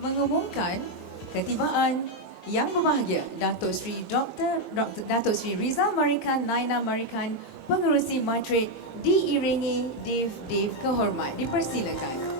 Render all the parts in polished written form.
mengumumkan ketibaan Yang Berbahagia Datuk Seri Datuk Seri Rizal Marikan Naina Marikan, Pengerusi Matrix, diiringi Div Kehormat. Dipersilakan.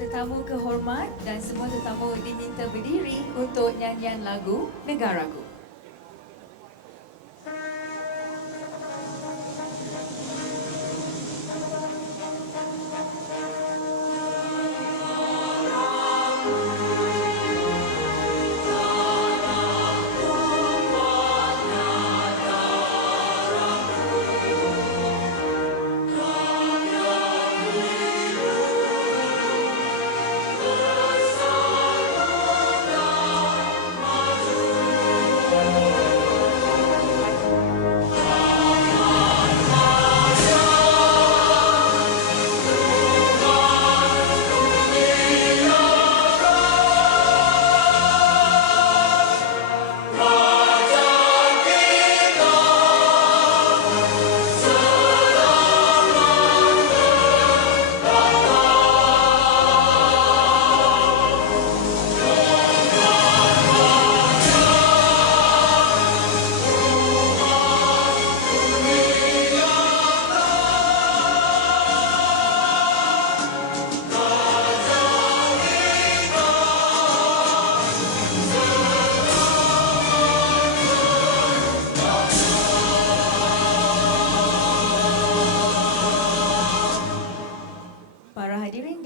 Tetamu kehormat dan semua tetamu diminta berdiri untuk nyanyian lagu Negaraku.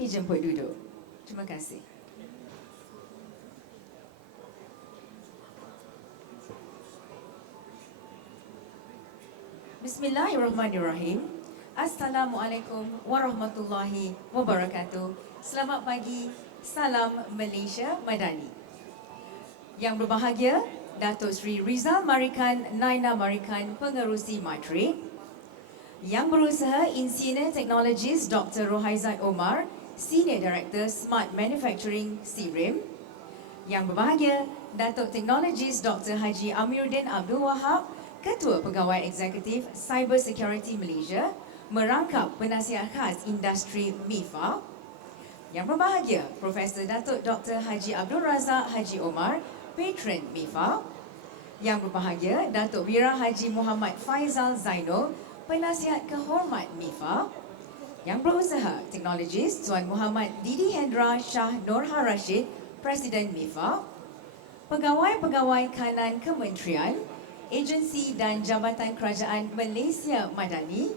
Dijemput duduk. Terima kasih. Bismillahirrahmanirrahim. Assalamualaikum warahmatullahi wabarakatuh. Selamat pagi. Salam Malaysia Madani. Yang berbahagia, Datuk Seri Rizal Marikan Naina Marikan, Pengerusi Matrix. Yang berusaha Insinyur Technologies Dr. Rohaizat Omar, Senior Director Smart Manufacturing SIRIM. Yang berbahagia, Datuk Technologies Dr. Haji Amiruddin Abdul Wahab, Ketua Pegawai Eksekutif Cyber Security Malaysia, merangkap penasihat khas industri MIFA. Yang berbahagia, Profesor Datuk Dr. Haji Abdul Razak Haji Omar, Patron MIFA. Yang berbahagia, Datuk Wira Haji Muhammad Faizal Zainul, Penasihat Kehormat MIFA. Yang berusaha Technologies Tuan Muhammad Didi Hendra Shah Norha Rashid, Presiden MIFA. Pegawai-pegawai kanan Kementerian, Agensi dan Jabatan Kerajaan Malaysia Madani,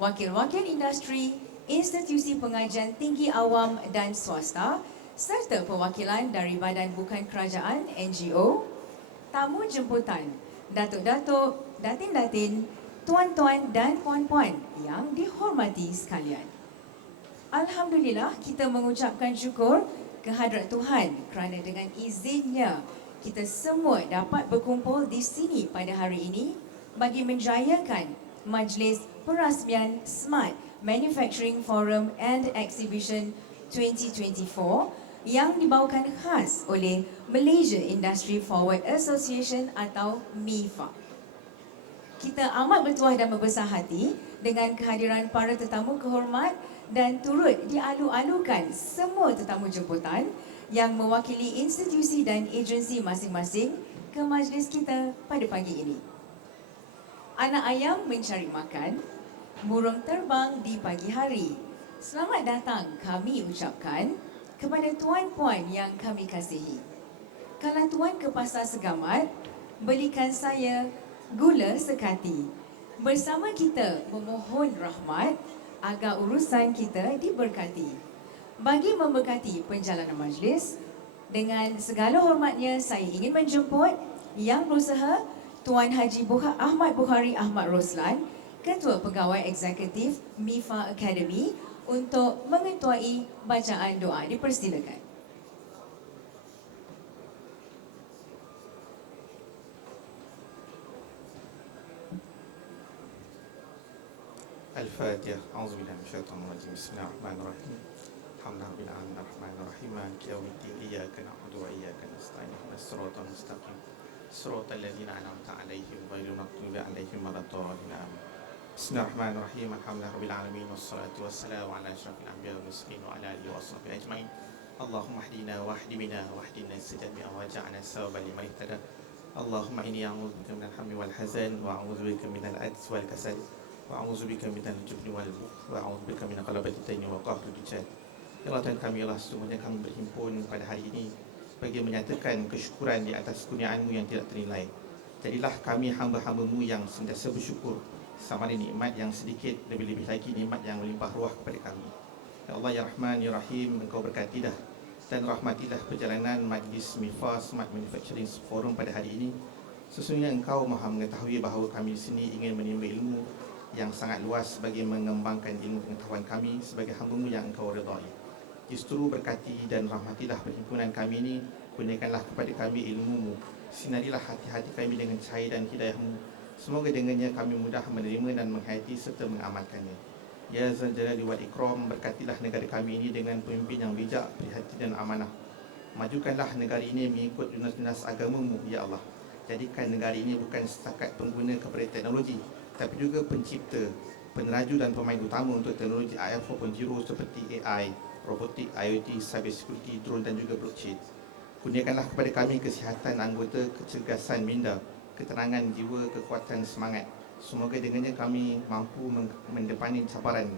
wakil-wakil industri, institusi pengajian tinggi awam dan swasta, serta perwakilan dari badan bukan kerajaan NGO, tamu jemputan, datuk-datuk, datin-datin, tuan-tuan dan puan-puan yang dihormati sekalian. Alhamdulillah, kita mengucapkan syukur kehadrat Tuhan kerana dengan izinnya kita semua dapat berkumpul di sini pada hari ini bagi menjayakan Majlis Perasmian Smart Manufacturing Forum and Exhibition 2024 yang dibawakan khas oleh Malaysia Industry Forward Association atau MIFA. Kita amat bertuah dan berbesar hati dengan kehadiran para tetamu kehormat dan turut dialu-alukan semua tetamu jemputan yang mewakili institusi dan agensi masing-masing ke majlis kita pada pagi ini. Anak ayam mencari makan, burung terbang di pagi hari. Selamat datang kami ucapkan kepada tuan-puan yang kami kasihi. Kalau tuan ke pasar Segamat, belikan saya gula sekati. Bersama kita memohon rahmat agar urusan kita diberkati. Bagi memberkati perjalanan majlis, dengan segala hormatnya saya ingin menjemput Yang Berusaha Tuan Haji Ahmad Bukhari Ahmad Roslan, Ketua Pegawai Eksekutif MIFA Academy, untuk mengetuai bacaan doa. Dipersilakan. Al-Fatihah. A'udzubillahi minasyaitonir rajim. Bismillahirrahmanirrahim. Alhamdulillahirabbil alamin arrahmanirrahim maliki yaumiddin iyyaka na'budu wa iyyaka nasta'in ihdinas siratal mustaqim siratal ladzina an'amta 'alaihim ghairil maghdubi 'alaihim waladdallin. Bismillahirrahmanirrahim. Alhamdulillahirabbil alamin wassalatu wassalamu ala asyrafil anbiya'i wal mursalin wa ala alihi washabbihi ajmain. Allahumma hdina wahdi bina wahdina sajadna waj'alna sawaban liman ihtada. Allahumma inni a'udzubika minal hammi wal hazan wa a'udzubika minal 'ajzi wal kasal wa a'udzubika minal jubni wal bukhl wa a'udzubika min ghalabati daini wa qahri rijal. Ya Allah Tuhan kami, Allah, sesungguhnya kami berhimpun pada hari ini bagi menyatakan kesyukuran di atas kurnia-Mu yang tidak ternilai. Jadilah kami hamba-hamba-Mu yang sentiasa bersyukur sama ada nikmat yang sedikit, lebih-lebih lagi nikmat yang melimpah ruah kepada kami. Ya Allah, Ya Rahman, Ya Rahim, Engkau berkatilah dan rahmatilah perjalanan Majlis MIFA Smart Manufacturing Forum pada hari ini. Sesungguhnya Engkau Maha mengetahui bahawa kami di sini ingin menimba ilmu yang sangat luas bagi mengembangkan ilmu pengetahuan kami sebagai hamba-Mu yang Engkau redai. Justru berkati dan rahmatilah perhimpunan kami ini, kurniakanlah kepada kami ilmu-Mu, sinarilah hati-hati kami dengan cahaya dan hidayah-Mu. Semoga dengannya kami mudah menerima dan menghayati serta mengamalkannya. Ya Zal Jalali wal Ikram, berkatilah negara kami ini dengan pemimpin yang bijak, prihatin dan amanah. Majukanlah negara ini mengikut junas-junas agama-Mu, Ya Allah. Jadikan negara ini bukan setakat pengguna kepada teknologi, tapi juga pencipta, peneraju dan pemain utama untuk teknologi IR 4.0 seperti AI, robotik, IoT, cyber security, drone dan juga blockchain. Kurniakanlah kepada kami kesihatan anggota, kecergasan minda, keterangan jiwa, kekuatan semangat. Semoga dengannya kami mampu mendepani cabaran,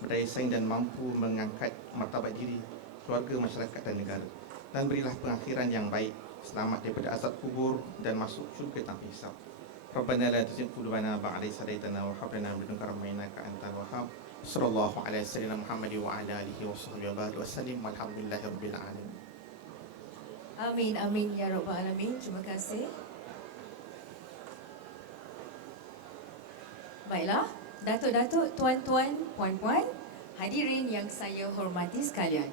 berdaya saing dan mampu mengangkat martabat diri, keluarga, masyarakat dan negara. Dan berilah pengakhiran yang baik, selamat daripada azab kubur dan masuk syurga tanpa hisab. Rabbana la tuzigh qulubana ba'da idh hadaytana wa hab lana min ladunka rahmatan innaka antal wahhab. Sallallahu alaihi wasallam Muhammad wa ala alihi wa sahbihi wa sallim. Walhamdulillahirabbil alamin. Amin, amin ya rabbal alamin. Terima kasih. Baiklah, datuk-datuk, tuan-tuan, puan-puan, hadirin yang saya hormati sekalian.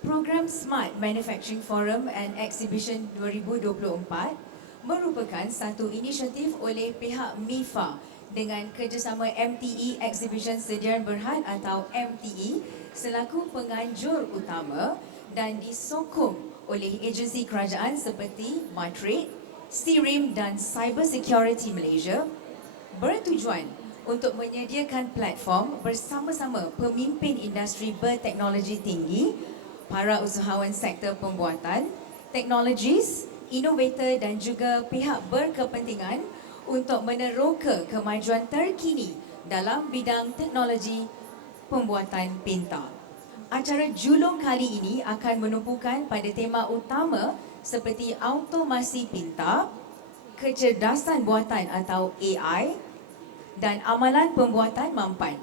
Program Smart Manufacturing Forum and Exhibition 2024 merupakan satu inisiatif oleh pihak MIFA dengan kerjasama MTE Exhibition Sdn Bhd atau MTE selaku penganjur utama dan disokong oleh agensi kerajaan seperti Matrade, SIRIM dan Cyber Security Malaysia, bertujuan untuk menyediakan platform bersama-sama pemimpin industri berteknologi tinggi, para usahawan sektor pembuatan, teknologis, inovator dan juga pihak berkepentingan untuk meneroka kemajuan terkini dalam bidang teknologi pembuatan pintar. Acara julung kali ini akan menumpukan pada tema utama seperti automasi pintar, kecerdasan buatan atau AI dan amalan pembuatan mampan.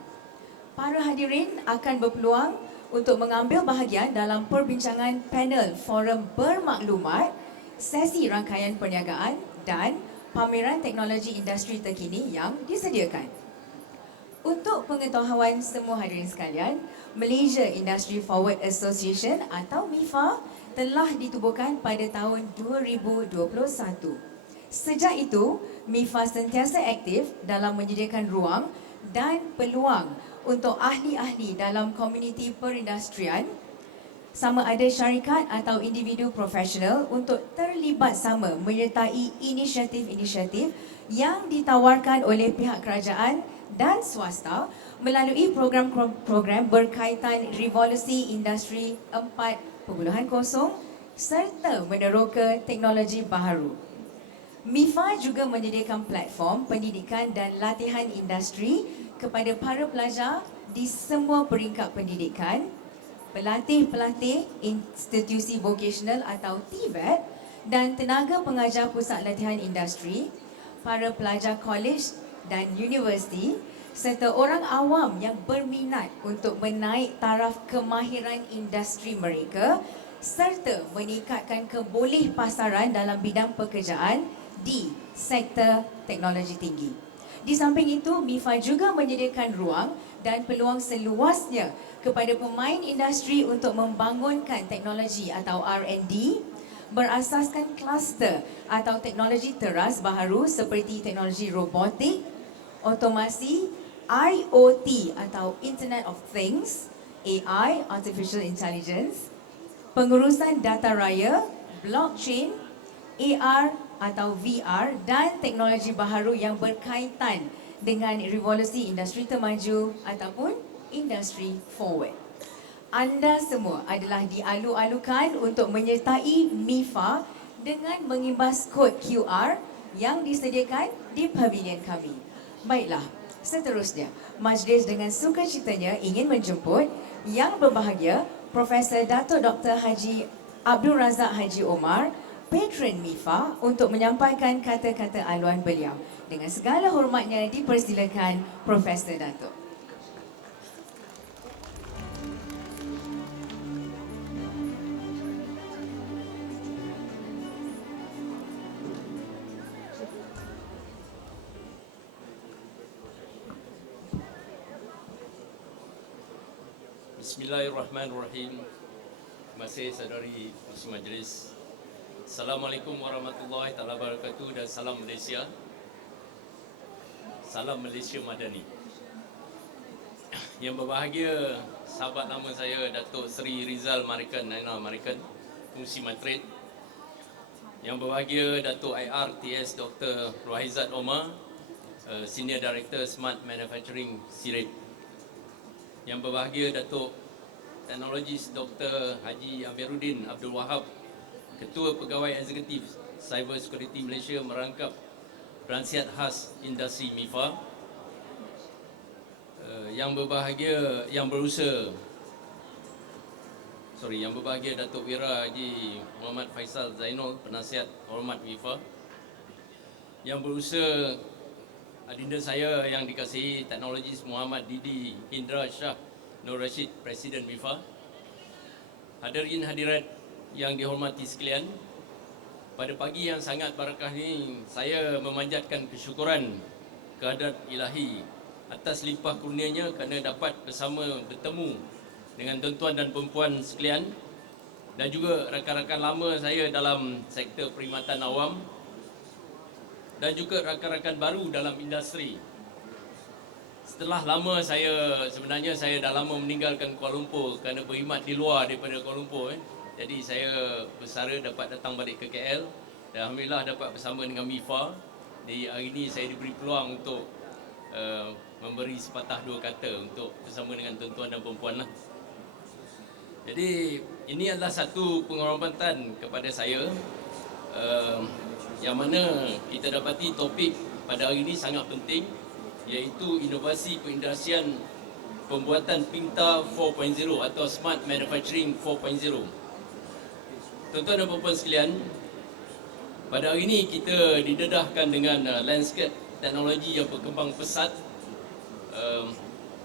Para hadirin akan berpeluang untuk mengambil bahagian dalam perbincangan panel forum bermaklumat, sesi rangkaian perniagaan dan pameran teknologi industri terkini yang disediakan. Untuk pengetahuan semua hadirin sekalian, Malaysia Industry Forward Association atau MIFA telah ditubuhkan pada tahun 2021. Sejak itu, MIFA sentiasa aktif dalam menyediakan ruang dan peluang untuk ahli-ahli dalam komuniti perindustrian, sama ada syarikat atau individu profesional untuk terlibat sama menyertai inisiatif-inisiatif yang ditawarkan oleh pihak kerajaan dan swasta melalui program-program berkaitan revolusi industri 4.0 serta meneroka teknologi baharu. MIFA juga menyediakan platform pendidikan dan latihan industri kepada para pelajar di semua peringkat pendidikan, pelatih-pelatih institusi vocational atau TVET dan tenaga pengajar pusat latihan industri, para pelajar college dan universiti serta orang awam yang berminat untuk menaik taraf kemahiran industri mereka serta meningkatkan kebolehpasaran dalam bidang pekerjaan di sektor teknologi tinggi. Di samping itu, MIFA juga menyediakan ruang dan peluang seluasnya kepada pemain industri untuk membangunkan teknologi atau R&D berasaskan kluster atau teknologi teras baharu seperti teknologi robotik, otomasi, IoT atau Internet of Things, AI, Artificial Intelligence, pengurusan data raya, blockchain, AR atau VR dan teknologi baharu yang berkaitan dengan revolusi industri termaju ataupun industri forward. Anda semua adalah dialu-alukan untuk menyertai MIFA dengan mengimbas kod QR yang disediakan di pavilion kami. Baiklah, seterusnya, majlis dengan sukacitanya ingin menjemput Yang Berbahagia Profesor Dato' Dr. Haji Abdul Razak Haji Omar, Patron MIFA, untuk menyampaikan kata-kata aluan beliau. Dengan segala hormatnya dipersilakan Profesor Dato'. Bismillahirrahmanirrahim. Terima kasih saudari Pengerusi Majlis. Assalamualaikum warahmatullahi wabarakatuh dan salam Malaysia. Salam Malaysia Madani. Yang berbahagia, sahabat lama saya Datuk Seri Rizal Marikan, Naina Marikan, Pengerusi Madrid. Yang berbahagia Datuk IR TS Dr. Rohaizat Omar, Senior Director Smart Manufacturing Sirit. Yang berbahagia Datuk Teknologis Dr. Haji Amiruddin Abdul Wahab, Ketua Pegawai Eksekutif Cyber Security Malaysia merangkap Penasihat Khas Industri MIFA. Yang berbahagia yang berbahagia Datuk Wira Haji Muhammad Faisal Zainul, Penasihat Hormat MIFA. Yang berusaha adinda saya yang dikasihi Teknologis Muhammad Didi Indra Shah Nur Rashid, Presiden MIFA. Hadirin hadirat yang dihormati sekalian, pada pagi yang sangat barakah ini saya memanjatkan kesyukuran kehadrat Ilahi atas limpah kurnianya kerana dapat bersama bertemu dengan tuan-tuan dan perempuan sekalian dan juga rakan-rakan lama saya dalam sektor perkhidmatan awam dan juga rakan-rakan baru dalam industri. Setelah lama sebenarnya saya dah lama meninggalkan Kuala Lumpur kerana berkhidmat di luar daripada Kuala Lumpur. Jadi saya bersara dapat datang balik ke KL dan alhamdulillah dapat bersama dengan MIFA. Di hari ini saya diberi peluang untuk memberi sepatah dua kata untuk bersama dengan tuan-tuan dan perempuan lah. Jadi ini adalah satu penghormatan kepada saya yang mana kita dapati topik pada hari ini sangat penting, iaitu inovasi perindustrian pembuatan Pinta 4.0 atau Smart Manufacturing 4.0. Tuan-tuan dan puan-puan sekalian, pada hari ini kita didedahkan dengan landscape teknologi yang berkembang pesat.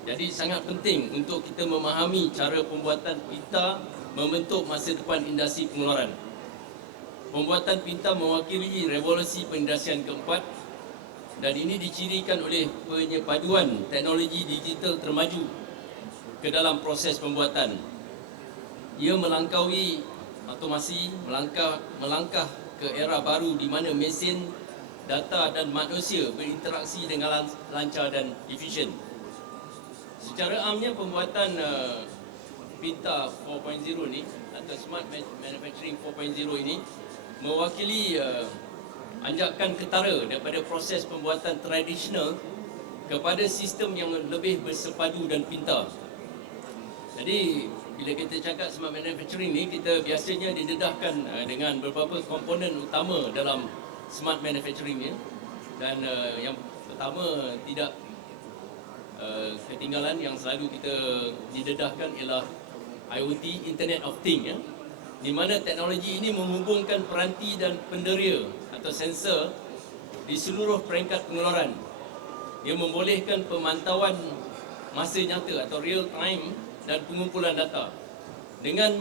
Jadi sangat penting untuk kita memahami cara pembuatan Pinta membentuk masa depan industri pengeluaran. Pembuatan Pinta mewakili revolusi perindustrian keempat dan ini dicirikan oleh penyepaduan teknologi digital termaju ke dalam proses pembuatan. Ia melangkaui otomasi, melangkah ke era baru di mana mesin, data dan manusia berinteraksi dengan lancar dan efisien. Secara amnya pembuatan Pinta 4.0 ni atau Smart Manufacturing 4.0 ini mewakili anjakan ketara daripada proses pembuatan tradisional kepada sistem yang lebih bersepadu dan pintar. Jadi bila kita cakap Smart Manufacturing ni, kita biasanya didedahkan dengan beberapa komponen utama dalam Smart Manufacturing ni. Dan yang pertama tidak ketinggalan yang selalu kita didedahkan ialah IoT, Internet of Things, ya, di mana teknologi ini menghubungkan peranti dan penderia atau sensor di seluruh peringkat pengeluaran. Ia membolehkan pemantauan masa nyata atau real time dan pengumpulan data. Dengan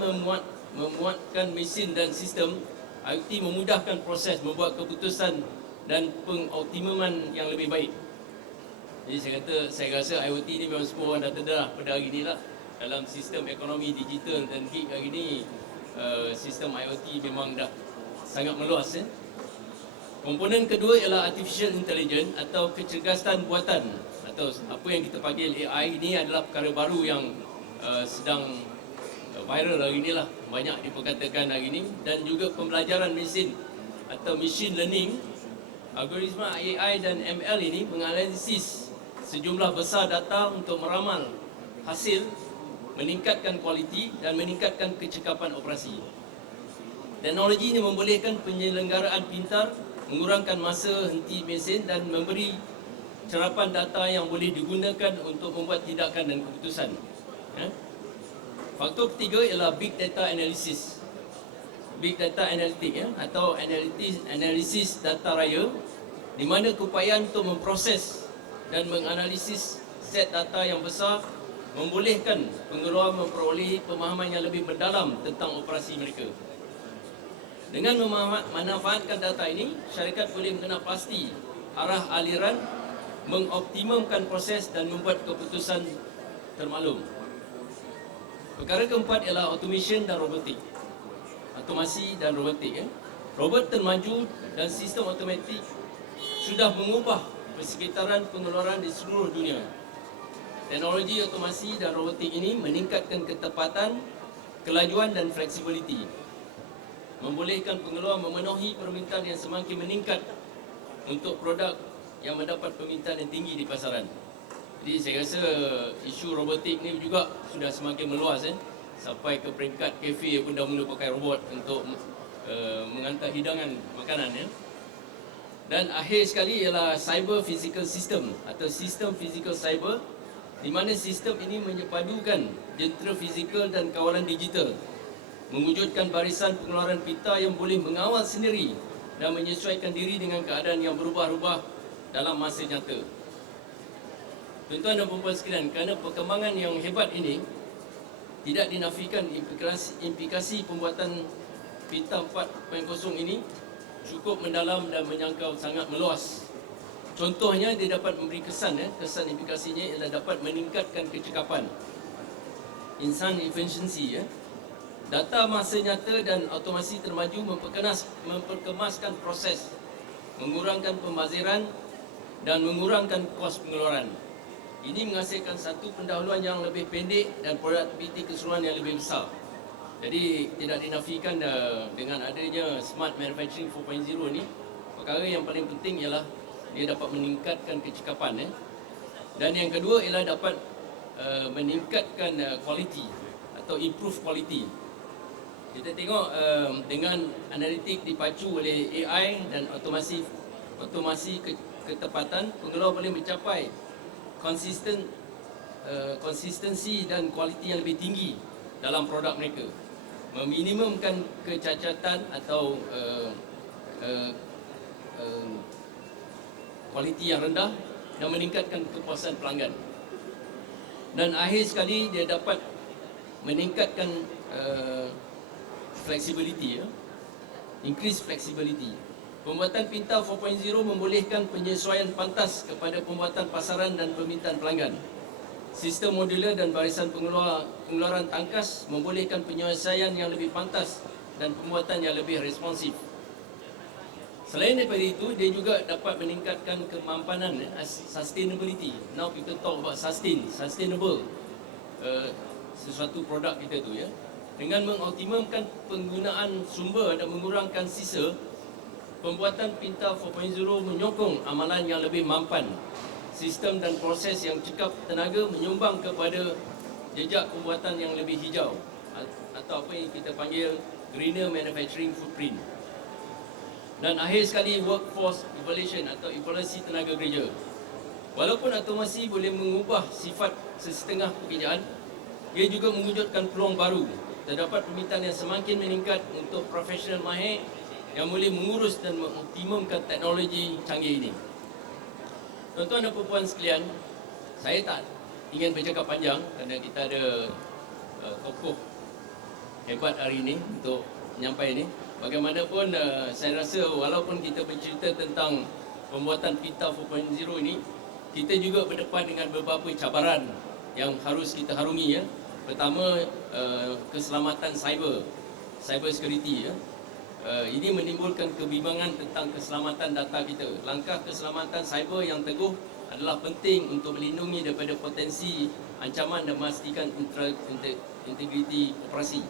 memuatkan mesin dan sistem, IoT memudahkan proses membuat keputusan dan pengoptimuman yang lebih baik. Jadi saya rasa IoT ni memang semua orang dah terdedah pada hari ni lah. Dalam sistem ekonomi digital dan gig hari ni, sistem IoT memang dah sangat meluas. Komponen kedua ialah artificial intelligence atau kecergasan buatan, atau apa yang kita panggil AI. Ini adalah perkara baru yang sedang viral hari ni lah, banyak diperkatakan hari ni. Dan juga pembelajaran mesin atau machine learning. Algoritma AI dan ML ini menganalisis sejumlah besar data untuk meramal hasil, meningkatkan kualiti dan meningkatkan kecekapan operasi. Teknologi ini membolehkan penyelenggaraan pintar, mengurangkan masa henti mesin dan memberi cerapan data yang boleh digunakan untuk membuat tindakan dan keputusan. Faktor ketiga ialah big data analysis. Big data analytics atau analisis data raya, di mana keupayaan untuk memproses dan menganalisis set data yang besar membolehkan pengeluar memperoleh pemahaman yang lebih mendalam tentang operasi mereka. Dengan memanfaatkan data ini, syarikat boleh mengenal pasti arah aliran, mengoptimumkan proses dan membuat keputusan termaklum. Perkara keempat ialah automation dan robotik. Otomasi dan robotik. Robot termaju dan sistem otomatik sudah mengubah persekitaran pengeluaran di seluruh dunia. Teknologi otomasi dan robotik ini meningkatkan ketepatan, kelajuan dan fleksibiliti, membolehkan pengeluar memenuhi permintaan yang semakin meningkat untuk produk yang mendapat permintaan yang tinggi di pasaran. Jadi saya rasa isu robotik ni juga sudah semakin meluas, sampai ke peringkat kafe pun dah mula pakai robot untuk menghantar hidangan makanan. Dan akhir sekali ialah cyber physical system atau sistem physical cyber, di mana sistem ini menyepadukan jentera fizikal dan kawalan digital, mewujudkan barisan pengeluaran pita yang boleh mengawal sendiri dan menyesuaikan diri dengan keadaan yang berubah-ubah dalam masa nyata. Tuan-tuan dan puan-puan sekalian, kerana perkembangan yang hebat ini, tidak dinafikan implikasi pembuatan pita 4.0 ini cukup mendalam dan menyangkau sangat meluas. Contohnya, dia dapat memberi kesan implikasinya ialah dapat meningkatkan kecekapan, insan efficiency, data masa nyata dan automasi termaju memperkemaskan proses, mengurangkan pembaziran dan mengurangkan kos pengeluaran. Ini menghasilkan satu pendahuluan yang lebih pendek dan produktiviti keseluruhan yang lebih besar. Jadi tidak dinafikan dengan adanya Smart Manufacturing 4.0 ni, perkara yang paling penting ialah dia dapat meningkatkan kecekapan. Dan yang kedua ialah dapat meningkatkan quality atau improve quality. Kita tengok dengan analitik dipacu oleh AI dan otomasi ketepatan, pengeluar boleh mencapai konsistensi dan kualiti yang lebih tinggi dalam produk mereka, meminimumkan kecacatan atau kualiti yang rendah dan meningkatkan kepuasan pelanggan. Dan akhir sekali, dia dapat meningkatkan flexibility, increase flexibility. Pembuatan pintar 4.0 membolehkan penyesuaian pantas kepada pembuatan pasaran dan permintaan pelanggan. Sistem modular dan barisan pengeluaran tangkas membolehkan penyelesaian yang lebih pantas dan pembuatan yang lebih responsif. Selain daripada itu, dia juga dapat meningkatkan kemampanan, sustainability. Now people talk about sustainable sesuatu produk kita tu, dengan mengoptimumkan penggunaan sumber dan mengurangkan sisa. Pembuatan pintar 4.0 menyokong amalan yang lebih mampan. Sistem dan proses yang cekap tenaga menyumbang kepada jejak pembuatan yang lebih hijau, atau apa yang kita panggil greener manufacturing footprint. Dan akhir sekali, workforce evaluation atau evaluasi tenaga kerja. Walaupun automasi boleh mengubah sifat sesetengah pekerjaan, ia juga mewujudkan peluang baru. Terdapat permintaan yang semakin meningkat untuk profesional mahir yang boleh mengurus dan mengoptimumkan teknologi canggih ini. Tuan-tuan dan puan-puan sekalian, saya tak ingin bercakap panjang kerana kita ada tokoh hebat hari ini untuk menyampai ini. Bagaimanapun, saya rasa walaupun kita bercerita tentang pembuatan pita 4.0 ini, kita juga berdepan dengan beberapa cabaran yang harus kita harungi ya. Pertama, keselamatan cyber security ya. Ini menimbulkan kebimbangan tentang keselamatan data kita. Langkah keselamatan cyber yang teguh adalah penting untuk melindungi daripada potensi ancaman dan memastikan integriti operasi.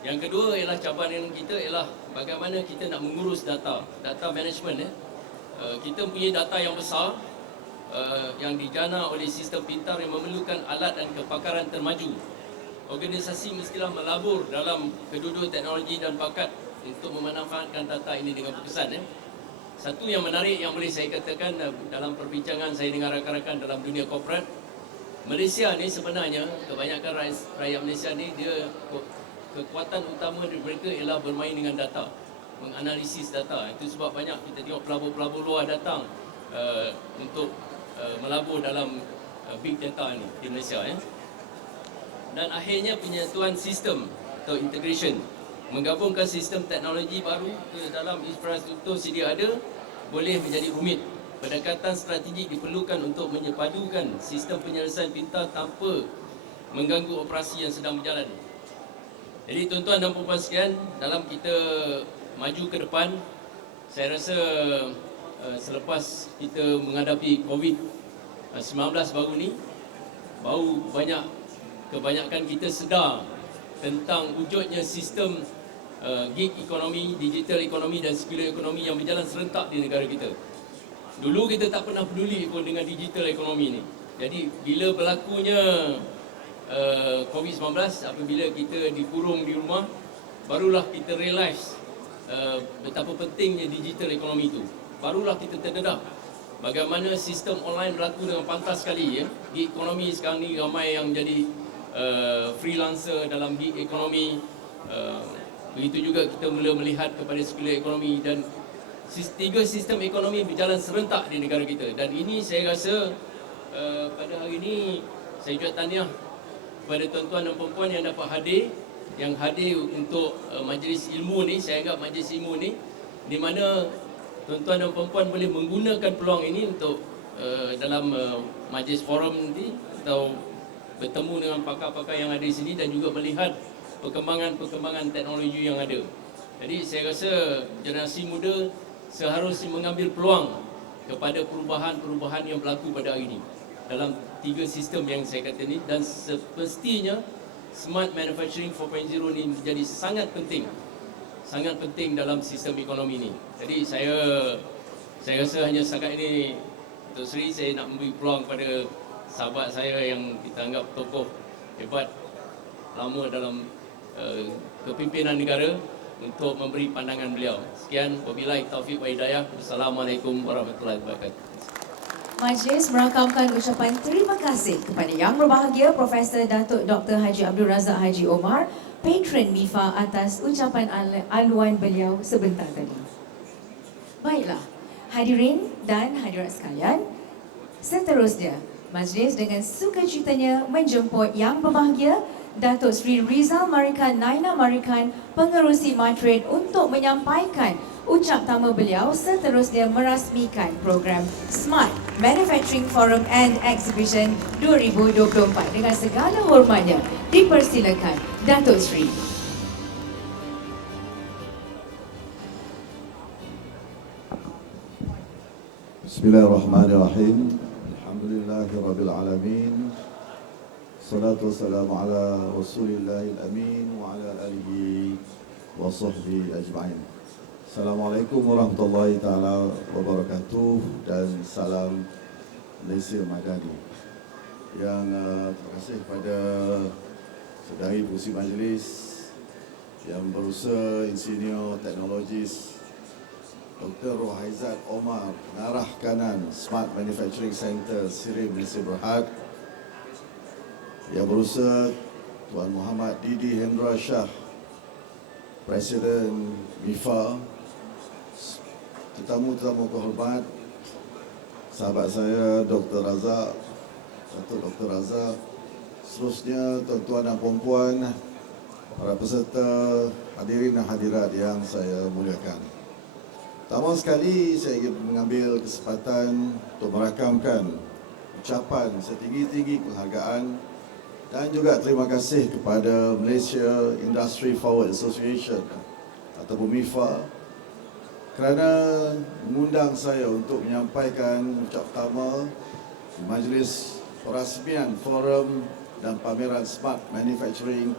Yang kedua ialah cabaran kita ialah bagaimana kita nak mengurus data management ya. Kita punya data yang besar yang dijana oleh sistem pintar yang memerlukan alat dan kepakaran termaju. Organisasi mestilah melabur dalam kedua-dua teknologi dan bakat untuk memanfaatkan data ini dengan berkesan ya. Satu yang menarik yang boleh saya katakan dalam perbincangan saya dengan rakan-rakan dalam dunia korporat, Malaysia ni sebenarnya kebanyakan rakyat Malaysia ni dia kekuatan utama mereka ialah bermain dengan data, menganalisis data. Itu sebab banyak kita tengok pelabur-pelabur luar datang untuk melabur dalam big data ni di Malaysia ya. Dan akhirnya penyatuan sistem atau integration, menggabungkan sistem teknologi baru ke dalam infrastruktur sedia ada boleh menjadi rumit. Pendekatan strategik diperlukan untuk menyepadukan sistem penyelesaian pintar tanpa mengganggu operasi yang sedang berjalan. Jadi tuan-tuan dan puan-puan sekalian, dalam kita maju ke depan, saya rasa selepas kita menghadapi COVID-19 baru ni, baru kebanyakan kita sedar tentang wujudnya sistem gig ekonomi, digital ekonomi dan sekular ekonomi yang berjalan serentak di negara kita. Dulu kita tak pernah peduli pun dengan digital ekonomi ni. Jadi bila berlakunya COVID-19, apabila kita dikurung di rumah, barulah kita realise betapa pentingnya digital ekonomi itu. Barulah kita terdedah bagaimana sistem online berlaku dengan pantas sekali ya. Gig ekonomi sekarang ni ramai yang jadi freelancer dalam gig ekonomi. Begitu juga kita mula melihat kepada sekular ekonomi dan tiga sistem ekonomi berjalan serentak di negara kita. Dan ini saya rasa pada hari ini saya juga tahniah kepada tuan-tuan dan puan-puan yang dapat hadir untuk majlis ilmu ni. Saya anggap majlis ilmu ni di mana tuan-tuan dan puan-puan boleh menggunakan peluang ini untuk dalam majlis forum nanti atau bertemu dengan pakar-pakar yang ada di sini dan juga melihat perkembangan teknologi yang ada. Jadi saya rasa generasi muda seharusnya mengambil peluang kepada perubahan-perubahan yang berlaku pada hari ini dalam tiga sistem yang saya kata ni, dan semestinya Smart Manufacturing 4.0 ni menjadi sangat penting dalam sistem ekonomi ni. Jadi saya rasa hanya setakat ini Tok Sri, saya nak memberi peluang kepada sahabat saya yang kita anggap tokoh hebat lama dalam kepimpinan negara untuk memberi pandangan beliau. Sekian, wabillahi taufiq wa hidayah. Wassalamualaikum warahmatullahi wabarakatuh. Majlis merakamkan ucapan terima kasih kepada Yang Berbahagia Profesor Datuk Dr. Haji Abdul Razak Haji Omar, Patron MIFA, atas ucapan aluan beliau sebentar tadi. Baiklah, hadirin dan hadirat sekalian, seterusnya majlis dengan sukacitanya menjemput Yang Berbahagia Datuk Sri Rizal Marikan Naina Marikan, Pengerusi Matrid, untuk menyampaikan ucap tama beliau seterusnya merasmikan program Smart Manufacturing Forum and Exhibition 2024. Dengan segala hormatnya, dipersilakan Datuk Sri. Bismillahirrahmanirrahim. Alhamdulillahirabbil alamin. Salatu wassalamu ala Rasulillahil amin wa ala alihi wa sahbihi ajma'in. Assalamualaikum warahmatullahi taala wabarakatuh dan salam Malaysia Madani. Yang terima kasih kepada saudari pengerusi majlis yang berusaha Insinyur Teknologis Dr. Rohaizat Omar, pengarah kanan Smart Manufacturing Center Sirim Malaysia Berhad, yang berusaha Tuan Muhammad Didi Hendra Shah, Presiden MIFA, tetamu-tetamu kehormat, sahabat saya Dr. Razak, Datuk Dr. Razak, seterusnya tuan-tuan dan puan-puan, para peserta, hadirin dan hadirat yang saya muliakan. Pertama sekali saya ingin mengambil kesempatan untuk merakamkan ucapan setinggi-tinggi penghargaan dan juga terima kasih kepada Malaysia Industry Forward Association ataupun MIFA kerana mengundang saya untuk menyampaikan ucap pertama di majlis perasmian forum dan pameran Smart Manufacturing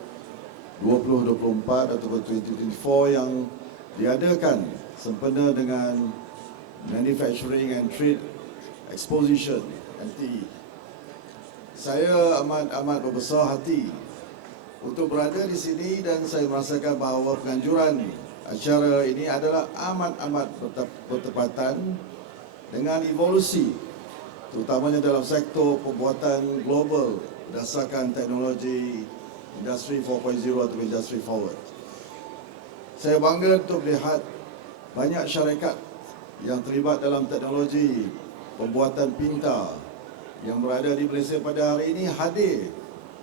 2024 ataupun 2024 yang diadakan sempena dengan Manufacturing and Trade Exposition MTE. Saya amat berbesar hati untuk berada di sini dan saya merasakan bahawa penganjuran acara ini adalah amat bertepatan dengan evolusi terutamanya dalam sektor pembuatan global berdasarkan teknologi Industri 4.0 atau Industry Forward. Saya bangga untuk melihat banyak syarikat yang terlibat dalam teknologi pembuatan pintar yang berada di Malaysia pada hari ini hadir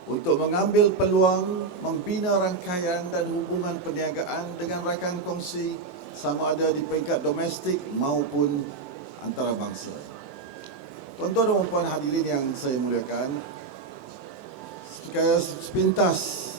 untuk mengambil peluang membina rangkaian dan hubungan perniagaan dengan rakan kongsi sama ada di peringkat domestik maupun antarabangsa. Tuan-tuan dan puan hadirin yang saya muliakan, sepintas